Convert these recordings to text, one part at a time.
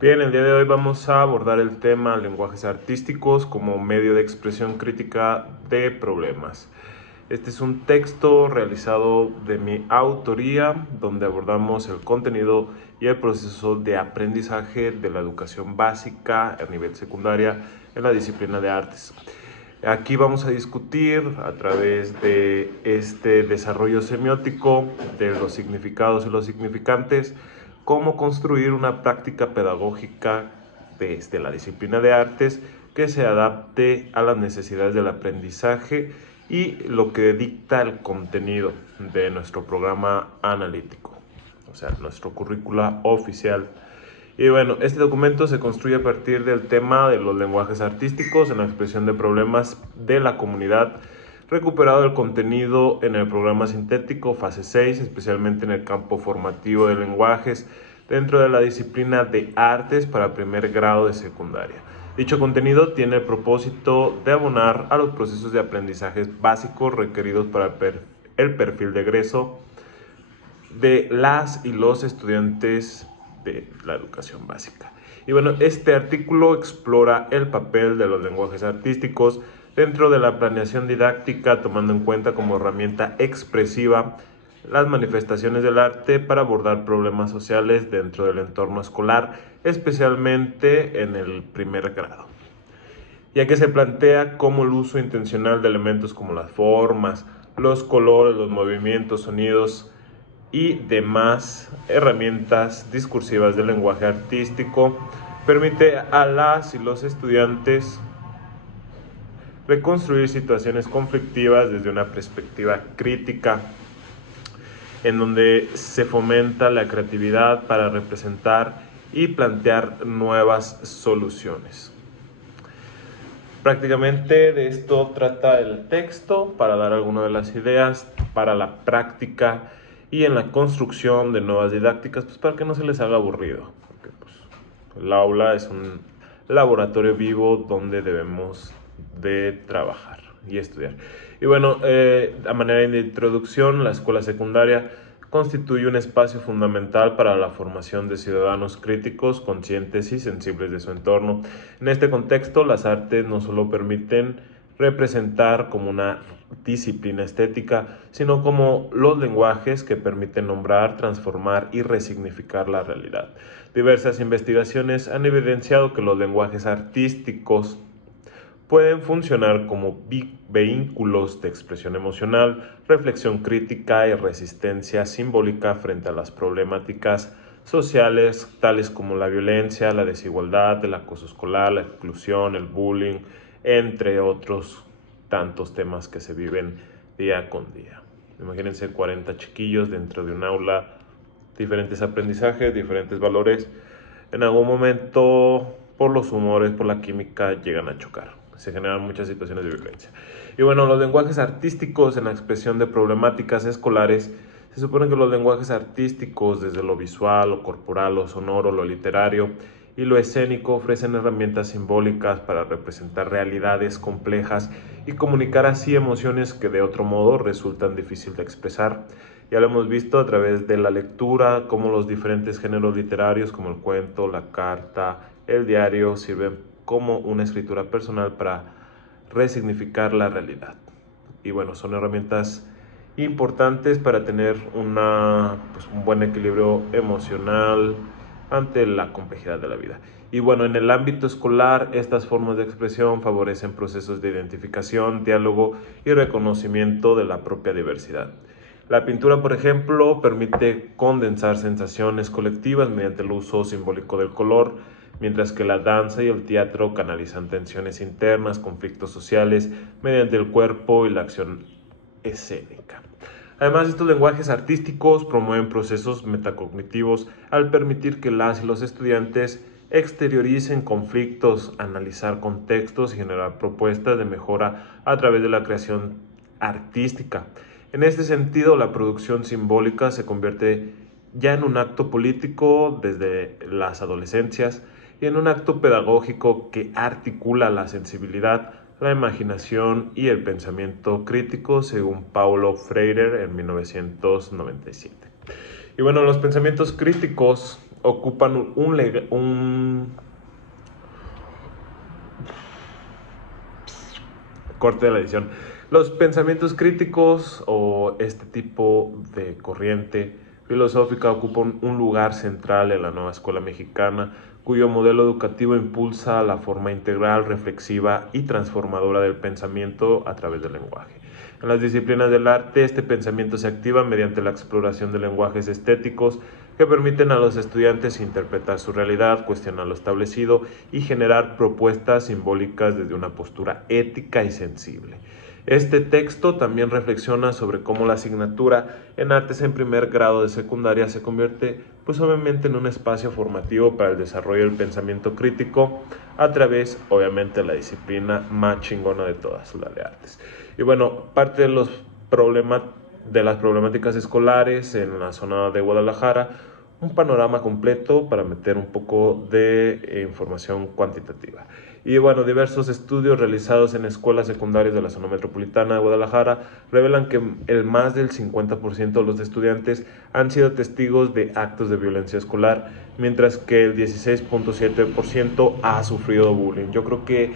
Bien, el día de hoy vamos a abordar el tema lenguajes artísticos como medio de expresión crítica de problemas. Este es un texto realizado de mi autoría donde abordamos el contenido y el proceso de aprendizaje de la educación básica a nivel secundaria en la disciplina de artes. Aquí vamos a discutir a través de este desarrollo semiótico de los significados y los significantes cómo construir una práctica pedagógica desde la disciplina de artes que se adapte a las necesidades del aprendizaje y lo que dicta el contenido de nuestro programa analítico, o sea, nuestro currícula oficial. Y bueno, este documento se construye a partir del tema de los lenguajes artísticos en la expresión de problemas de la comunidad, recuperado el contenido en el programa sintético fase 6, especialmente en el campo formativo de lenguajes dentro de la disciplina de artes para primer grado de secundaria. Dicho contenido tiene el propósito de abonar a los procesos de aprendizajes básicos requeridos para el perfil de egreso de las y los estudiantes de la educación básica. Y bueno, este artículo explora el papel de los lenguajes artísticos dentro de la planeación didáctica, tomando en cuenta como herramienta expresiva las manifestaciones del arte para abordar problemas sociales dentro del entorno escolar, especialmente en el primer grado, ya que se plantea cómo el uso intencional de elementos como las formas, los colores, los movimientos, sonidos y demás herramientas discursivas del lenguaje artístico permite a las y los estudiantes reconstruir situaciones conflictivas desde una perspectiva crítica, en donde se fomenta la creatividad para representar y plantear nuevas soluciones. Prácticamente de esto trata el texto, para dar algunas de las ideas para la práctica y en la construcción de nuevas didácticas, pues para que no se les haga aburrido, porque pues, el aula es un laboratorio vivo donde debemos de trabajar y estudiar. Y bueno, a manera de introducción, la escuela secundaria constituye un espacio fundamental para la formación de ciudadanos críticos, conscientes y sensibles de su entorno. En este contexto, las artes no solo permiten representar como una disciplina estética, sino como los lenguajes que permiten nombrar, transformar y resignificar la realidad. Diversas investigaciones han evidenciado que los lenguajes artísticos pueden funcionar como vehículos de expresión emocional, reflexión crítica y resistencia simbólica frente a las problemáticas sociales tales como la violencia, la desigualdad, el acoso escolar, la exclusión, el bullying, entre otros tantos temas que se viven día con día. Imagínense 40 chiquillos dentro de un aula, diferentes aprendizajes, diferentes valores. En algún momento, por los humores, por la química, llegan a chocar. Se generan muchas situaciones de violencia. Y bueno, los lenguajes artísticos en la expresión de problemáticas escolares, se supone que los lenguajes artísticos, desde lo visual, lo corporal, lo sonoro, lo literario y lo escénico, ofrecen herramientas simbólicas para representar realidades complejas y comunicar así emociones que de otro modo resultan difíciles de expresar. Ya lo hemos visto a través de la lectura, cómo los diferentes géneros literarios como el cuento, la carta, el diario sirven como una escritura personal para resignificar la realidad. Y bueno, son herramientas importantes para tener un buen equilibrio emocional ante la complejidad de la vida. Y bueno, en el ámbito escolar, estas formas de expresión favorecen procesos de identificación, diálogo y reconocimiento de la propia diversidad. La pintura, por ejemplo, permite condensar sensaciones colectivas mediante el uso simbólico del color, mientras que la danza y el teatro canalizan tensiones internas, conflictos sociales, mediante el cuerpo y la acción escénica. Además, estos lenguajes artísticos promueven procesos metacognitivos al permitir que las y los estudiantes exterioricen conflictos, analizar contextos y generar propuestas de mejora a través de la creación artística. En este sentido, la producción simbólica se convierte ya en un acto político desde las adolescencias y en un acto pedagógico que articula la sensibilidad, la imaginación y el pensamiento crítico, según Paulo Freire en 1997. Y bueno, los pensamientos críticos ocupan corte de la edición. Los pensamientos críticos o este tipo de corriente filosófica ocupan un lugar central en la nueva escuela mexicana, cuyo modelo educativo impulsa la forma integral, reflexiva y transformadora del pensamiento a través del lenguaje. En las disciplinas del arte, este pensamiento se activa mediante la exploración de lenguajes estéticos que permiten a los estudiantes interpretar su realidad, cuestionar lo establecido y generar propuestas simbólicas desde una postura ética y sensible. Este texto también reflexiona sobre cómo la asignatura en artes en primer grado de secundaria se convierte, pues obviamente, en un espacio formativo para el desarrollo del pensamiento crítico a través, obviamente, de la disciplina más chingona de todas, la de artes. Y bueno, parte de las problemáticas escolares en la zona de Guadalajara, un panorama completo para meter un poco de información cuantitativa. Y bueno, diversos estudios realizados en escuelas secundarias de la zona metropolitana de Guadalajara revelan que el más del 50% de los estudiantes han sido testigos de actos de violencia escolar, mientras que el 16.7% ha sufrido bullying. Yo creo que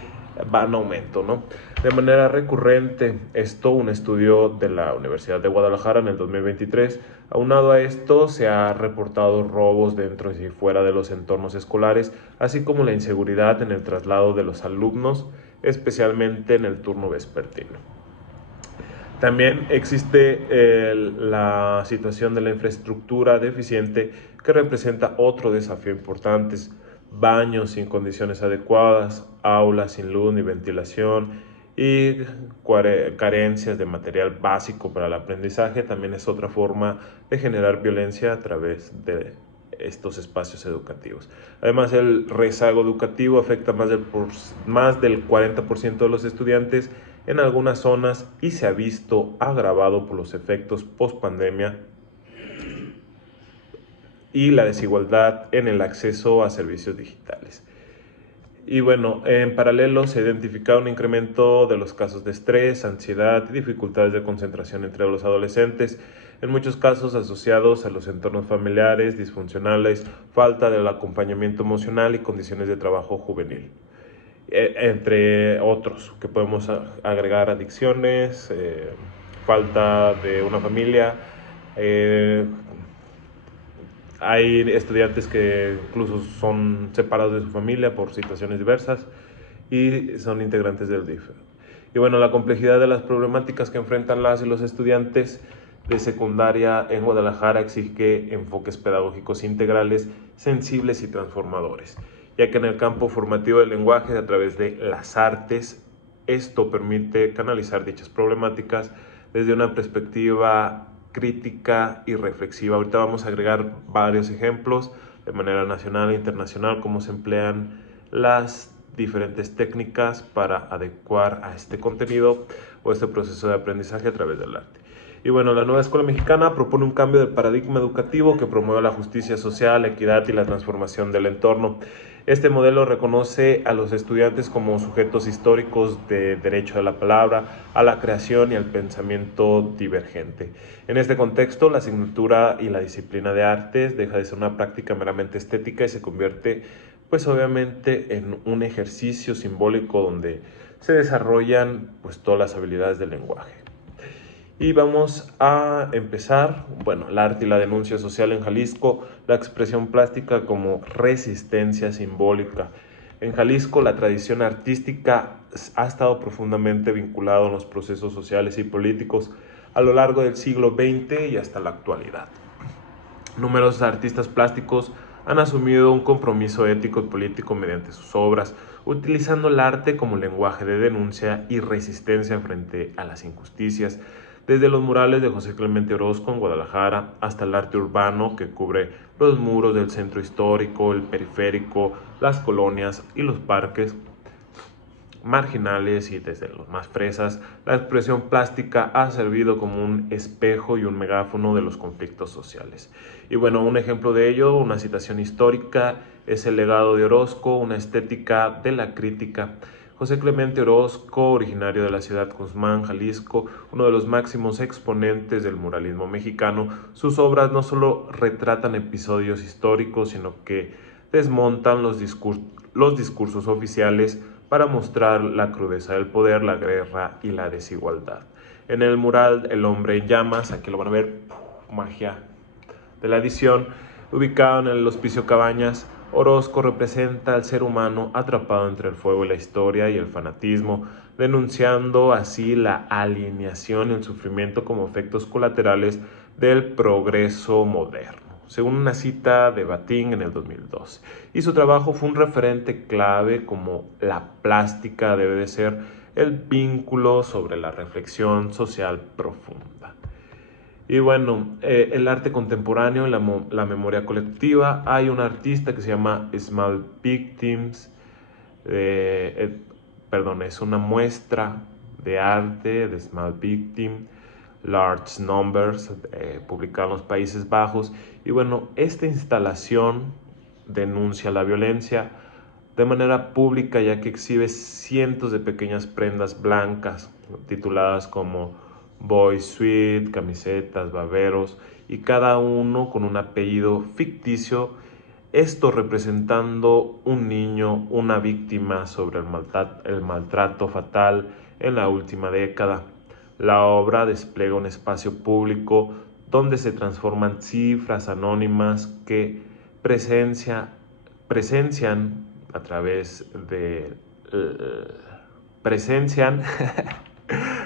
va en aumento, ¿no? De manera recurrente, un estudio de la Universidad de Guadalajara en el 2023, aunado a esto se ha reportado robos dentro y fuera de los entornos escolares, así como la inseguridad en el traslado de los alumnos, especialmente en el turno vespertino. También existe la situación de la infraestructura deficiente, que representa otro desafío importante: baños sin condiciones adecuadas, aulas sin luz ni ventilación y carencias de material básico para el aprendizaje. También es otra forma de generar violencia a través de estos espacios educativos. Además, el rezago educativo afecta más del 40% de los estudiantes en algunas zonas y se ha visto agravado por los efectos post-pandemia y la desigualdad en el acceso a servicios digitales. Y bueno, en paralelo se ha identificado un incremento de los casos de estrés, ansiedad y dificultades de concentración entre los adolescentes, en muchos casos asociados a los entornos familiares disfuncionales, falta del acompañamiento emocional y condiciones de trabajo juvenil, entre otros, que podemos agregar adicciones, falta de una familia. Hay estudiantes que incluso son separados de su familia por situaciones diversas y son integrantes del DIF. Y bueno, la complejidad de las problemáticas que enfrentan las y los estudiantes de secundaria en Guadalajara exige enfoques pedagógicos integrales, sensibles y transformadores, ya que en el campo formativo del lenguaje, a través de las artes, esto permite canalizar dichas problemáticas desde una perspectiva crítica y reflexiva. Ahorita vamos a agregar varios ejemplos de manera nacional e internacional, cómo se emplean las diferentes técnicas para adecuar a este contenido o este proceso de aprendizaje a través del arte. Y bueno, la nueva escuela mexicana propone un cambio de paradigma educativo que promueve la justicia social, la equidad y la transformación del entorno. Este modelo reconoce a los estudiantes como sujetos históricos de derecho a la palabra, a la creación y al pensamiento divergente. En este contexto, la asignatura y la disciplina de artes deja de ser una práctica meramente estética y se convierte, pues obviamente, en un ejercicio simbólico donde se desarrollan, pues, todas las habilidades del lenguaje. Y vamos a empezar, bueno, el arte y la denuncia social en Jalisco, la expresión plástica como resistencia simbólica. En Jalisco, la tradición artística ha estado profundamente vinculada a los procesos sociales y políticos a lo largo del siglo XX y hasta la actualidad. Numerosos artistas plásticos han asumido un compromiso ético y político mediante sus obras, utilizando el arte como lenguaje de denuncia y resistencia frente a las injusticias, desde los murales de José Clemente Orozco en Guadalajara hasta el arte urbano que cubre los muros del centro histórico, el periférico, las colonias y los parques marginales y desde los más fresas. La expresión plástica ha servido como un espejo y un megáfono de los conflictos sociales. Y bueno, un ejemplo de ello, una citación histórica, es el legado de Orozco, una estética de la crítica, José Clemente Orozco, originario de la ciudad Guzmán, Jalisco, uno de los máximos exponentes del muralismo mexicano, sus obras no solo retratan episodios históricos, sino que desmontan los discursos oficiales para mostrar la crudeza del poder, la guerra y la desigualdad. En el mural El hombre en llamas, aquí lo van a ver, magia de la edición, ubicado en el Hospicio Cabañas, Orozco representa al ser humano atrapado entre el fuego y la historia y el fanatismo, denunciando así la alienación y el sufrimiento como efectos colaterales del progreso moderno, según una cita de Batín en el 2012. Y su trabajo fue un referente clave como la plástica debe de ser el vínculo sobre la reflexión social profunda. Y bueno, el arte contemporáneo, la memoria colectiva, hay un artista que se llama Small Victims, es una muestra de arte de Small Victim, Large Numbers, publicada en los Países Bajos. Y bueno, esta instalación denuncia la violencia de manera pública, ya que exhibe cientos de pequeñas prendas blancas tituladas como Boy Sweet, camisetas, baberos, y cada uno con un apellido ficticio, esto representando un niño, una víctima sobre el maltrato fatal en la última década. La obra despliega un espacio público donde se transforman cifras anónimas que presencian a través de presencian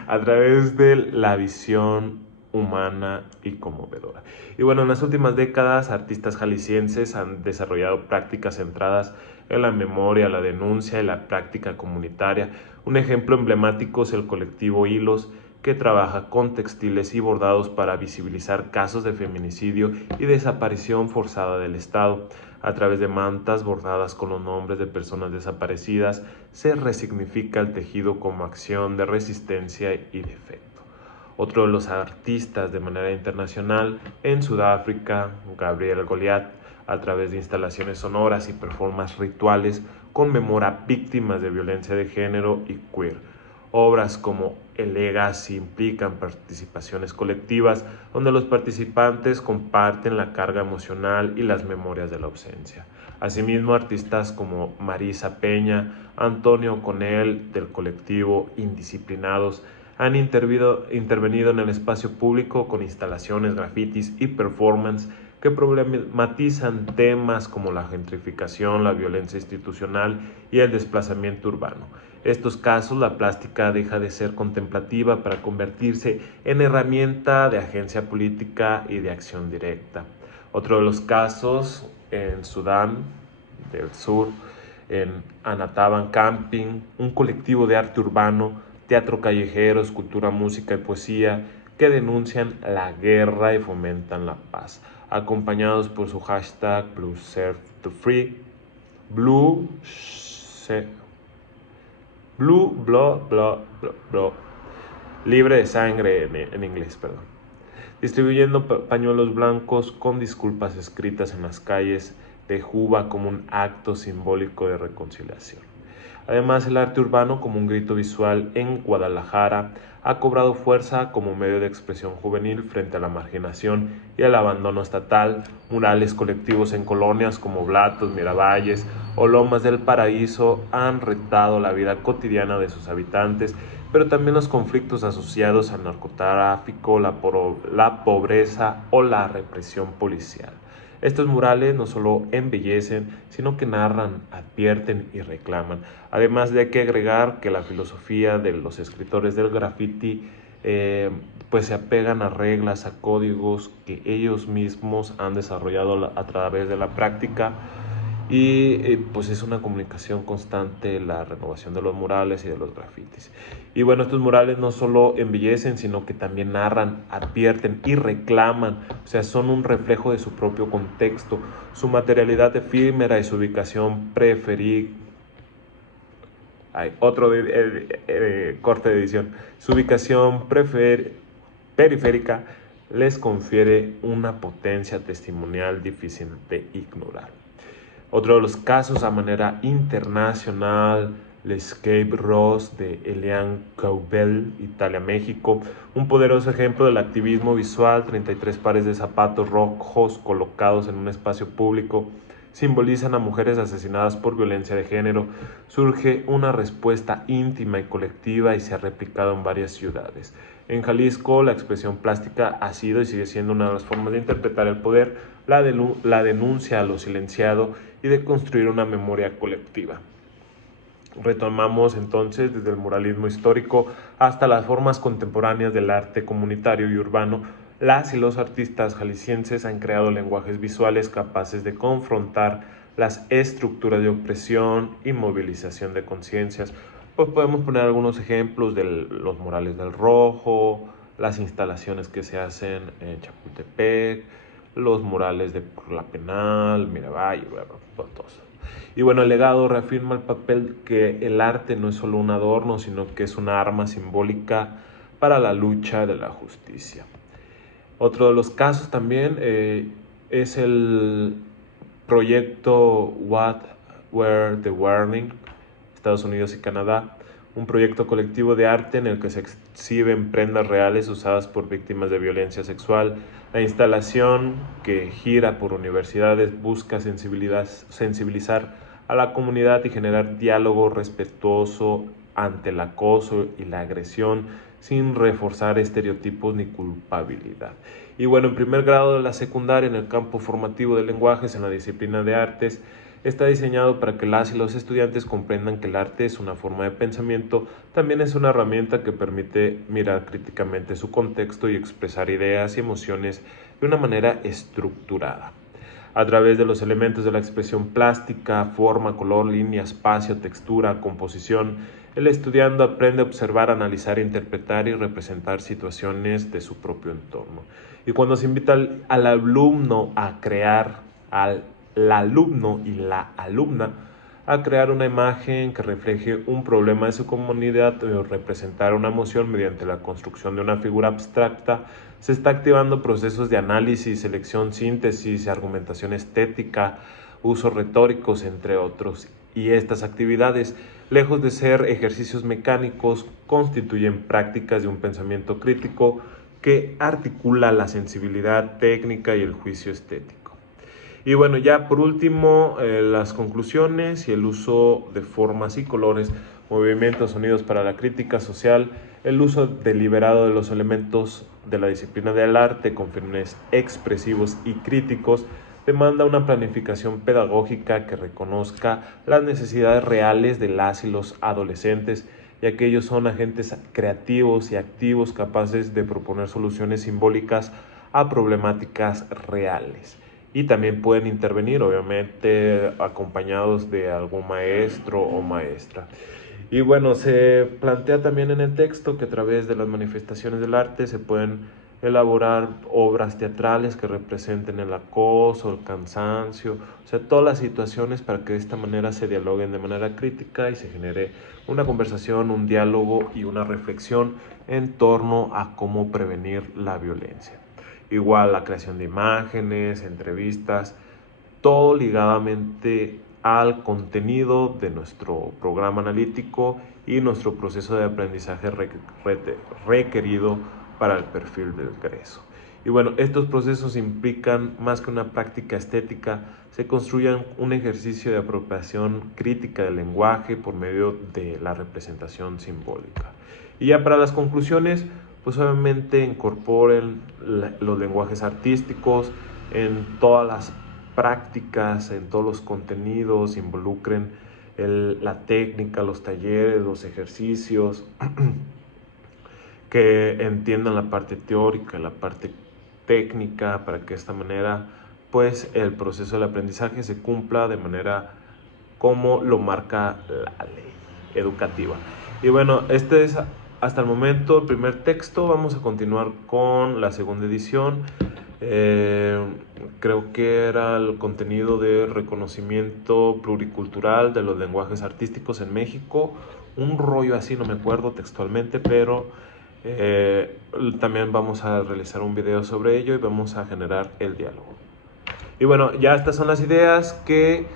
a través de la visión humana y conmovedora. Y bueno, en las últimas décadas, artistas jaliscienses han desarrollado prácticas centradas en la memoria, la denuncia y la práctica comunitaria. Un ejemplo emblemático es el colectivo Hilos, que trabaja con textiles y bordados para visibilizar casos de feminicidio y desaparición forzada del Estado. A través de mantas bordadas con los nombres de personas desaparecidas, se resignifica el tejido como acción de resistencia y de efecto. Otro de los artistas de manera internacional en Sudáfrica, Gabriel Goliath, a través de instalaciones sonoras y performances rituales, conmemora víctimas de violencia de género y queer. Obras como El Legacy implican participaciones colectivas donde los participantes comparten la carga emocional y las memorias de la ausencia. Asimismo, artistas como Marisa Peña, Antonio Conel del colectivo Indisciplinados han intervenido en el espacio público con instalaciones, grafitis y performance que problematizan temas como la gentrificación, la violencia institucional y el desplazamiento urbano. En estos casos, la plástica deja de ser contemplativa para convertirse en herramienta de agencia política y de acción directa. Otro de los casos en Sudán del Sur, en Anataban Camping, un colectivo de arte urbano, teatro callejero, escultura, música y poesía que denuncian la guerra y fomentan la paz, acompañados por su hashtag Blue Serve to Free, Blue blah, blah, blah, blah, libre de sangre en inglés, perdón. Distribuyendo pañuelos blancos con disculpas escritas en las calles de Juba como un acto simbólico de reconciliación. Además, el arte urbano como un grito visual en Guadalajara ha cobrado fuerza como medio de expresión juvenil frente a la marginación y el abandono estatal. Murales colectivos en colonias como Blatos, Miravalles o Lomas del Paraíso han retado la vida cotidiana de sus habitantes, pero también los conflictos asociados al narcotráfico, la pobreza o la represión policial. Estos murales no solo embellecen, sino que narran, advierten y reclaman. Además de que agregar que la filosofía de los escritores del graffiti pues se apegan a reglas, a códigos que ellos mismos han desarrollado a través de la práctica. Y pues es una comunicación constante la renovación de los murales y de los grafitis. Y bueno, estos murales no solo embellecen, sino que también narran, advierten y reclaman. O sea, son un reflejo de su propio contexto, su materialidad efímera y su ubicación preferida. Hay otro corte de edición. Su ubicación periférica les confiere una potencia testimonial difícil de ignorar. Otro de los casos a manera internacional, L'Escape Rose de Eliane Caubel, Italia, México. Un poderoso ejemplo del activismo visual, 33 pares de zapatos rojos colocados en un espacio público simbolizan a mujeres asesinadas por violencia de género. Surge una respuesta íntima y colectiva y se ha replicado en varias ciudades. En Jalisco, la expresión plástica ha sido y sigue siendo una de las formas de interpretar el poder, la denuncia a lo silenciado y de construir una memoria colectiva. Retomamos entonces desde el muralismo histórico hasta las formas contemporáneas del arte comunitario y urbano. Las y los artistas jaliscienses han creado lenguajes visuales capaces de confrontar las estructuras de opresión y movilización de conciencias. Pues podemos poner algunos ejemplos de los murales del Rojo, las instalaciones que se hacen en Chapultepec, los murales de La Penal, Miravalle, todos. Y bueno, el legado reafirma el papel que el arte no es solo un adorno, sino que es una arma simbólica para la lucha de la justicia. Otro de los casos también es el proyecto What Were the Warning, Estados Unidos y Canadá, un proyecto colectivo de arte en el que se exhiben prendas reales usadas por víctimas de violencia sexual. La instalación, que gira por universidades, busca sensibilizar a la comunidad y generar diálogo respetuoso ante el acoso y la agresión, sin reforzar estereotipos ni culpabilidad. Y bueno, en primer grado de la secundaria, en el campo formativo de lenguajes, en la disciplina de artes, está diseñado para que las y los estudiantes comprendan que el arte es una forma de pensamiento, también es una herramienta que permite mirar críticamente su contexto y expresar ideas y emociones de una manera estructurada. A través de los elementos de la expresión plástica, forma, color, línea, espacio, textura, composición, el estudiante aprende a observar, analizar, interpretar y representar situaciones de su propio entorno. Y cuando se invita al alumno a crear, al alumno y la alumna a crear una imagen que refleje un problema de su comunidad o representar una emoción mediante la construcción de una figura abstracta, se está activando procesos de análisis, selección, síntesis, argumentación estética, usos retóricos, entre otros. Y estas actividades, lejos de ser ejercicios mecánicos, constituyen prácticas de un pensamiento crítico que articula la sensibilidad técnica y el juicio estético. Y bueno, ya por último, las conclusiones y el uso de formas y colores, movimientos, sonidos para la crítica social, el uso deliberado de los elementos de la disciplina del arte con fines expresivos y críticos, demanda una planificación pedagógica que reconozca las necesidades reales de las y los adolescentes, ya que ellos son agentes creativos y activos capaces de proponer soluciones simbólicas a problemáticas reales. Y también pueden intervenir, obviamente, acompañados de algún maestro o maestra. Y bueno, se plantea también en el texto que a través de las manifestaciones del arte se pueden elaborar obras teatrales que representen el acoso, el cansancio, o sea, todas las situaciones para que de esta manera se dialoguen de manera crítica y se genere una conversación, un diálogo y una reflexión en torno a cómo prevenir la violencia. Igual la creación de imágenes, entrevistas, todo ligadamente al contenido de nuestro programa analítico y nuestro proceso de aprendizaje requerido para el perfil del egreso. Y bueno, estos procesos implican más que una práctica estética, se construyan un ejercicio de apropiación crítica del lenguaje por medio de la representación simbólica. Y ya para las conclusiones, pues obviamente incorporen los lenguajes artísticos en todas las prácticas, en todos los contenidos, involucren la técnica, los talleres, los ejercicios, que entiendan la parte teórica, la parte técnica, para que de esta manera pues el proceso del aprendizaje se cumpla de manera como lo marca la ley educativa. Y bueno, este es hasta el momento el primer texto. Vamos a continuar con la segunda edición. Creo que era el contenido de reconocimiento pluricultural de los lenguajes artísticos en México, un rollo así, no me acuerdo textualmente, pero también vamos a realizar un video sobre ello y vamos a generar el diálogo. Y bueno, ya estas son las ideas que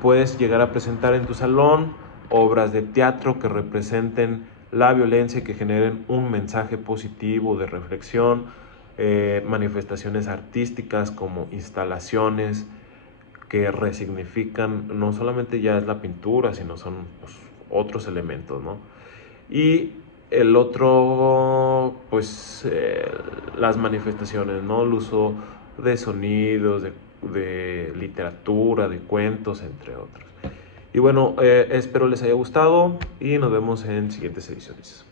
puedes llegar a presentar en tu salón obras de teatro que representen la violencia y que generen un mensaje positivo de reflexión, manifestaciones artísticas como instalaciones que resignifican, no solamente ya es la pintura, sino son pues, otros elementos, ¿no? Y el otro, pues las manifestaciones, ¿no? El uso de sonidos, de literatura, de cuentos, entre otros. Y bueno, espero les haya gustado y nos vemos en siguientes ediciones.